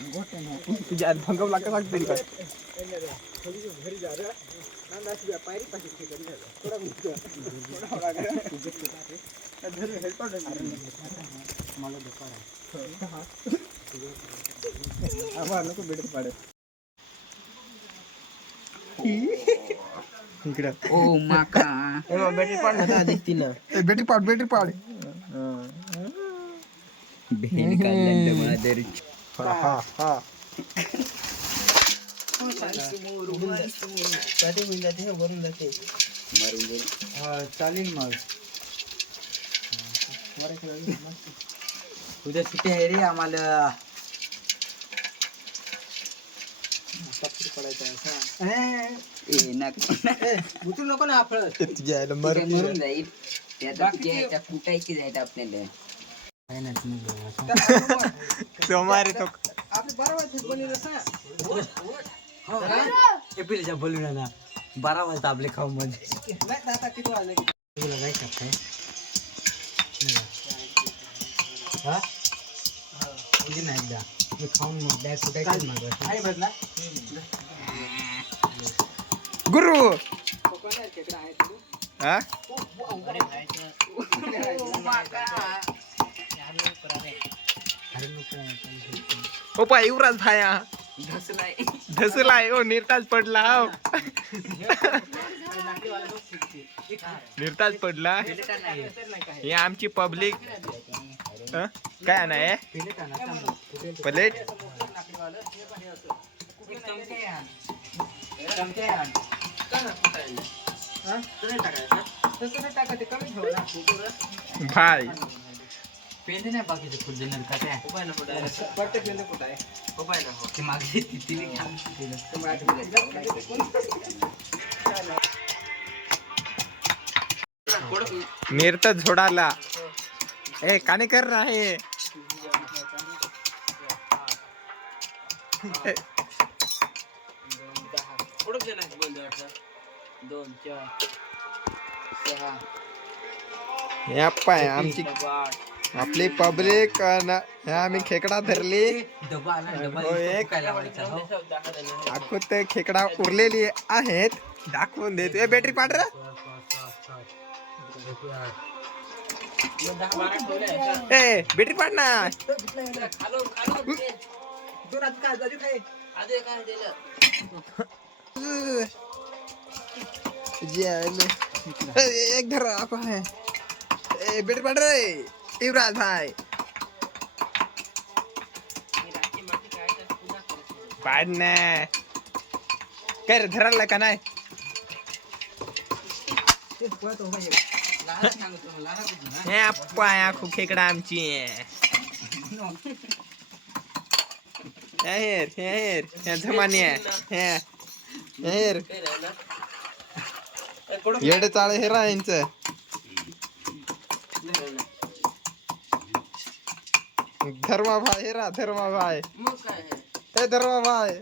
तुझ्या भंगवला का सांगतील का नको भेटत पाडे इकडे ओ माका बॅटरी पाड ना दिसतीनं बॅटरी पाड बहीण काढल्यानंतर मला तरी हा चालेल मग उद्या सुट्टी आहे रे आम्हाला उचलू नको ना आपण मरून जाईल कुटायची जाईल आपल्याला सोमारी तो एप्रिलच्या बोलून ना 12 वाजता आपले खाऊ मध्ये गुरु हा ओ पाय युवराज भाया धसलाय ओ निर्ताज पडला निर्ताज पडला हे आमची पब्लिक काय नाही प्लेट भाई पेंदे नाही बाकीचे फुल जनरल का त्या उपाय नको डायरेक्ट पेंदे कुठे आहे उपाय नको की मागे तिने घ्या निर्त झोडाला ए काने कर रहा है पाय आमची आपली पब्लिक आम्ही खेकडा धरली आखो ते खेकडा उरलेली आहेत दाखवून देतो बॅटरी पाड रे ए बॅटरी पाड ना एक धर आपण ए बॅटरी पाड रे युवराज भाई पाड ना काय रे धरायला का नाही हे पाया खूप खेकडा आमची हे जमाने येडे चाळे हे राहायचं धर्मा भाई हे रा धर्मा भाई हे धर्मा भाई